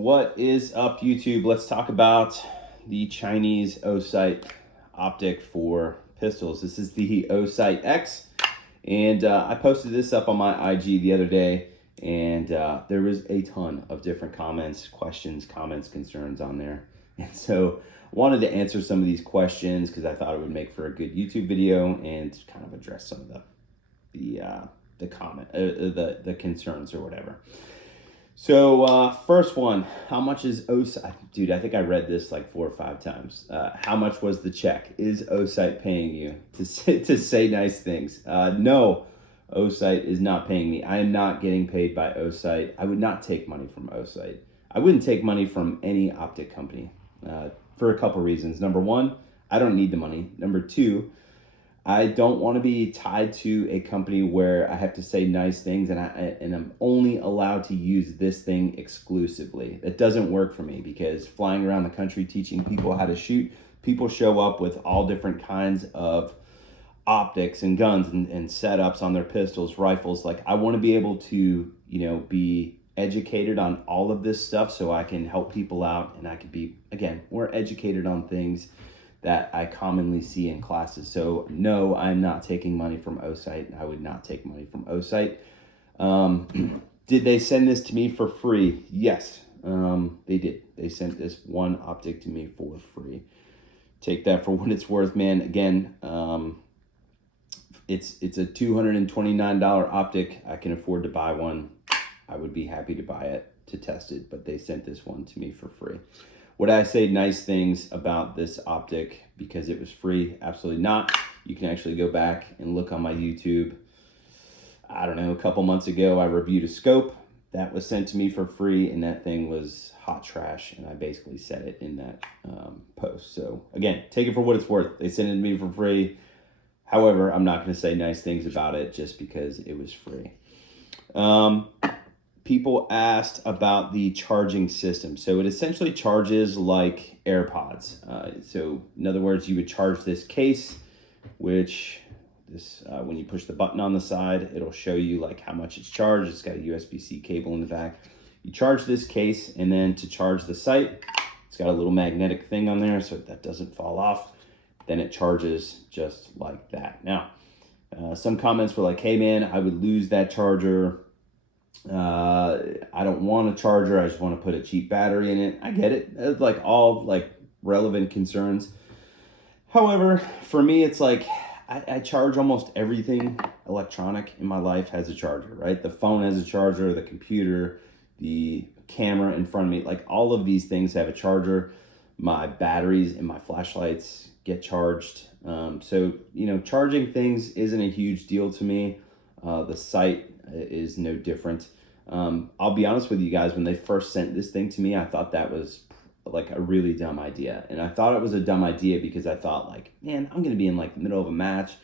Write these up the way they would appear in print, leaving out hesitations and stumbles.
What is up, YouTube? Let's talk about the Chinese Olight optic for pistols. This is the Olight X, and I posted this up on my IG the other day, and there was a ton of different comments, questions, concerns on there. And so I wanted to answer some of these questions because I thought it would make for a good YouTube video and kind of address some of the concerns or whatever. So first one, how much is Olight? Dude, I think I read this like 4 or 5 times. How much was the check? Is Olight paying you to say nice things? No, Olight is not paying me. I am not getting paid by Olight. I would not take money from Olight. I wouldn't take money from any optic company for a couple reasons. Number one, I don't need the money. Number two, I don't want to be tied to a company where I have to say nice things and I'm only allowed to use this thing exclusively. That doesn't work for me because flying around the country teaching people how to shoot, people show up with all different kinds of optics and guns and setups on their pistols, rifles. Like, I want to be able to, be educated on all of this stuff so I can help people out and I can be, again, more educated on things that I commonly see in classes. So no, I'm not taking money from Olight. I would not take money from Olight. Did they send this to me for free? Yes, they did. They sent this one optic to me for free. Take that for what it's worth, man. Again, it's a $229 optic. I can afford to buy one. I would be happy to buy it to test it, but they sent this one to me for free. Would I say nice things about this optic because it was free? Absolutely not. You can actually go back and look on my YouTube. I don't know, a couple months ago, I reviewed a scope that was sent to me for free, and that thing was hot trash, and I basically said it in that post. So again, take it for what it's worth. They sent it to me for free. However, I'm not going to say nice things about it just because it was free. People asked about the charging system. So it essentially charges like AirPods. So in other words, you would charge this case, which when you push the button on the side, it'll show you like how much it's charged. It's got a USB-C cable in the back. You charge this case, and then to charge the sight, it's got a little magnetic thing on there so that doesn't fall off. Then it charges just like that. Now, some comments were like, hey man, I would lose that charger. I don't want a charger. I just want to put a cheap battery in it. I get it. It's like all like relevant concerns. However, for me, it's like I charge almost everything electronic in my life has a charger, right? The phone has a charger, the computer, the camera in front of me, like all of these things have a charger. My batteries and my flashlights get charged. So, charging things isn't a huge deal to me. The sight is no different. I'll be honest with you guys, when they first sent this thing to me, I thought that was like a really dumb idea. And I thought it was a dumb idea because I thought like, man, I'm going to be in like the middle of a match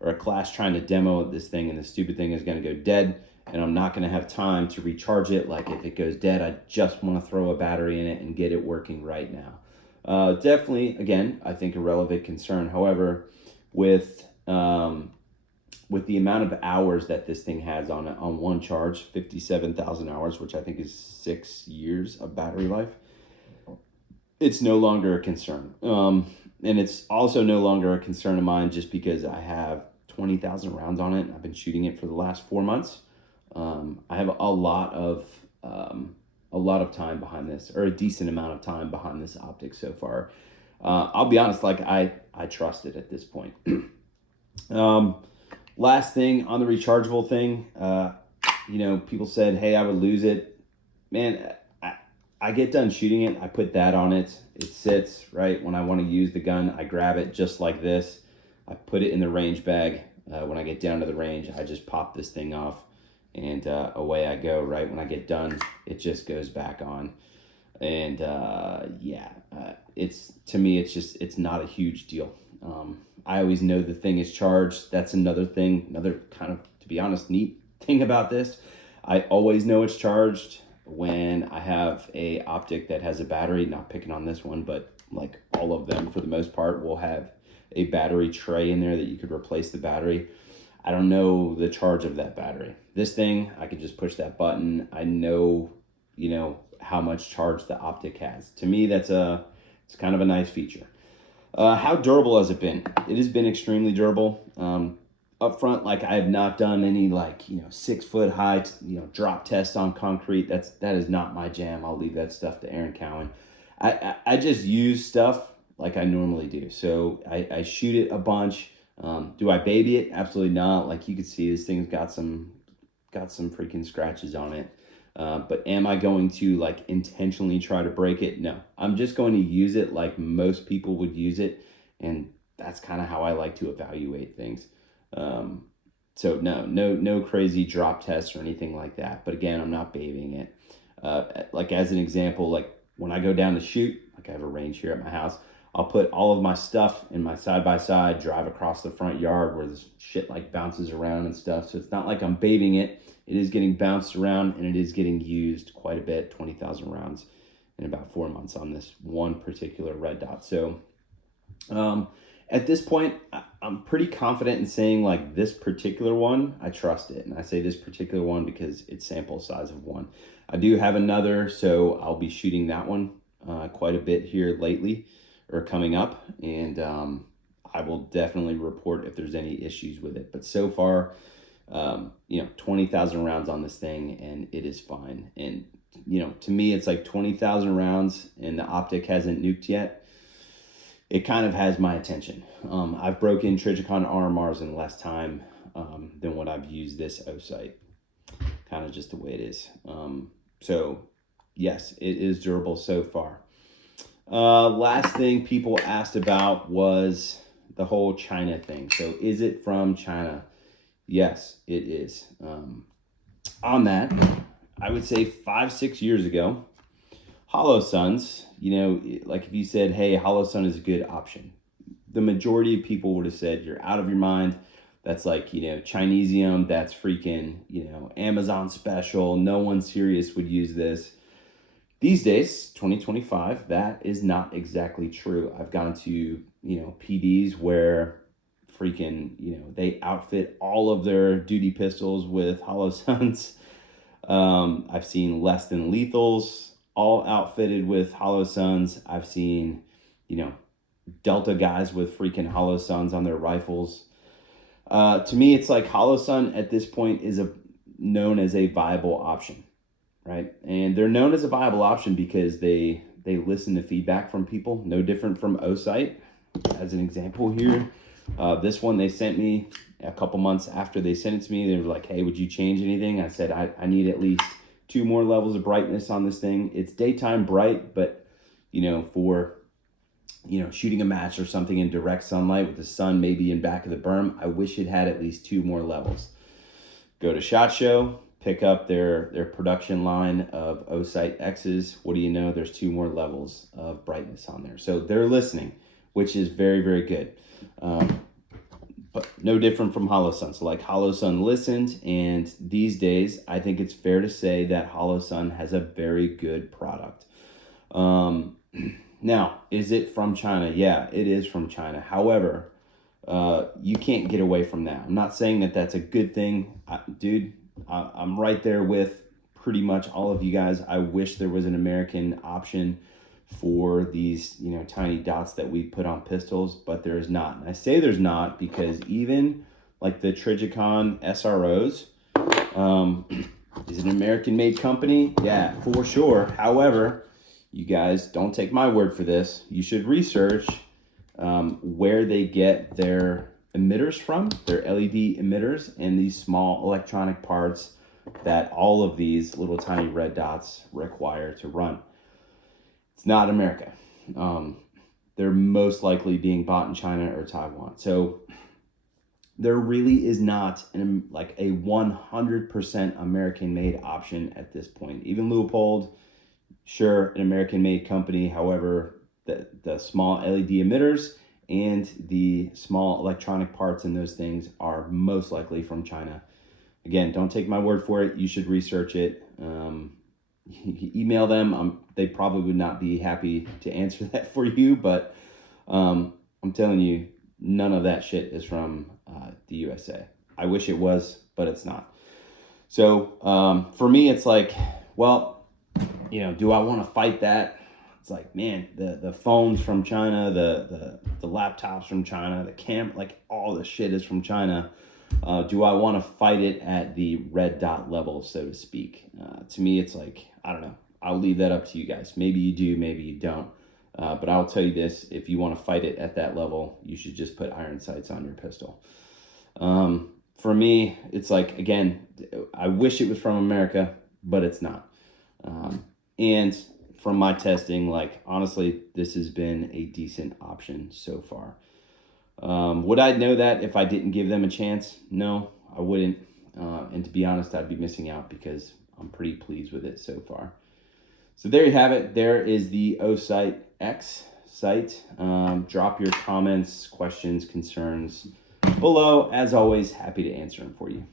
or a class trying to demo this thing, and the stupid thing is going to go dead, and I'm not going to have time to recharge it. Like, if it goes dead, I just want to throw a battery in it and get it working right now. Definitely, again, I think a relevant concern. However, with the amount of hours that this thing has on it, on one charge, 57,000 hours, which I think is 6 years of battery life, it's no longer a concern. And it's also no longer a concern of mine just because I have 20,000 rounds on it. I've been shooting it for the last 4 months. I have a lot of time behind this, or a decent amount of time behind this optic so far. I'll be honest, like I trust it at this point. Last thing on the rechargeable thing, people said, hey, I would lose it. Man, I get done shooting it. I put that on it. It sits, right? When I want to use the gun, I grab it just like this. I put it in the range bag. When I get down to the range, I just pop this thing off and away I go, right? When I get done, it just goes back on. And to me, it's not a huge deal. I always know the thing is charged. That's another thing, another kind of, to be honest, neat thing about this. I always know it's charged when I have a optic that has a battery. Not picking on this one, but like all of them for the most part will have a battery tray in there that you could replace the battery. I don't know the charge of that battery. This thing, I could just push that button. I know, how much charge the optic has. To me, it's kind of a nice feature. How durable has it been? It has been extremely durable. Up front, like I have not done any 6 foot high, drop tests on concrete. That is not my jam. I'll leave that stuff to Aaron Cowan. I just use stuff like I normally do. So I shoot it a bunch. Do I baby it? Absolutely not. Like you can see, this thing's got some freaking scratches on it. But am I going to intentionally try to break it? No, I'm just going to use it like most people would use it. And that's kind of how I like to evaluate things. So no crazy drop tests or anything like that. But again, I'm not babying it. Like as an example, like when I go down to shoot, like I have a range here at my house, I'll put all of my stuff in my side-by-side, drive across the front yard where this shit bounces around and stuff. So it's not like I'm babying it. It is getting bounced around and it is getting used quite a bit, 20,000 rounds in about 4 months on this one particular red dot. So at this point, I'm pretty confident in saying this particular one, I trust it. And I say this particular one because it's sample size of one. I do have another, so I'll be shooting that one quite a bit here lately or coming up. And I will definitely report if there's any issues with it. But so far, 20,000 rounds on this thing and it is fine. And, to me, it's like 20,000 rounds and the optic hasn't nuked yet. It kind of has my attention. I've broken Trijicon RMRs in less time than what I've used this Olight. Kind of just the way it is. So yes, it is durable so far. Last thing people asked about was the whole China thing. So is it from China? Yes, it is. On that, I would say 5-6 years ago, Holosuns, if you said, hey, Holosun is a good option, the majority of people would have said, you're out of your mind. That's Chinesium, that's freaking, Amazon special. No one serious would use this. These days, 2025, that is not exactly true. I've gone to, PDs where freaking, they outfit all of their duty pistols with Holosuns. I've seen less than lethals all outfitted with Holosuns. I've seen, Delta guys with freaking Holosuns on their rifles. To me, it's like Holosun at this point is known as a viable option, right? And they're known as a viable option because they listen to feedback from people, no different from Olight. As an example here, this one they sent me a couple months after they sent it to me. They were like, hey, would you change anything? I said, I need at least 2 more levels of brightness on this thing. It's daytime bright, but, for shooting a match or something in direct sunlight with the sun maybe in back of the berm, I wish it had at least 2 more levels. Go to SHOT Show, pick up their production line of Olight X's. What do you know? There's 2 more levels of brightness on there. So they're listening, which is very, very good. But no different from Holosun. So Holosun listened, and these days, I think it's fair to say that Holosun has a very good product. Now, is it from China? Yeah, it is from China. However, you can't get away from that. I'm not saying that that's a good thing. I'm right there with pretty much all of you guys. I wish there was an American option for these, tiny dots that we put on pistols, but there is not. And I say there's not because even the Trijicon SROs, is it an American-made company? Yeah, for sure. However, you guys don't take my word for this. You should research where they get their emitters from, their LED emitters, and these small electronic parts that all of these little tiny red dots require to run. It's not America. They're most likely being bought in China or Taiwan. So there really is not a 100% American-made option at this point. Even Leupold, sure, an American-made company. However, the small LED emitters and the small electronic parts in those things are most likely from China. Again, don't take my word for it. You should research it. Email them. They probably would not be happy to answer that for you, but I'm telling you, none of that shit is from the USA. I wish it was, but it's not. So for me, it's do I want to fight that? It's like, man, the phones from China, the laptops from China, like all the shit is from China. Do I want to fight it at the red dot level, so to speak? To me, it's like, I don't know. I'll leave that up to you guys. Maybe you do, maybe you don't. But I'll tell you this, if you want to fight it at that level, you should just put iron sights on your pistol. For me, it's like, again, I wish it was from America, but it's not. And from my testing, like, honestly, this has been a decent option so far. Would I know that if I didn't give them a chance? No, I wouldn't. And to be honest, I'd be missing out because I'm pretty pleased with it so far. So there you have it. There is the Olight X sight. Drop your comments, questions, concerns below. As always, happy to answer them for you.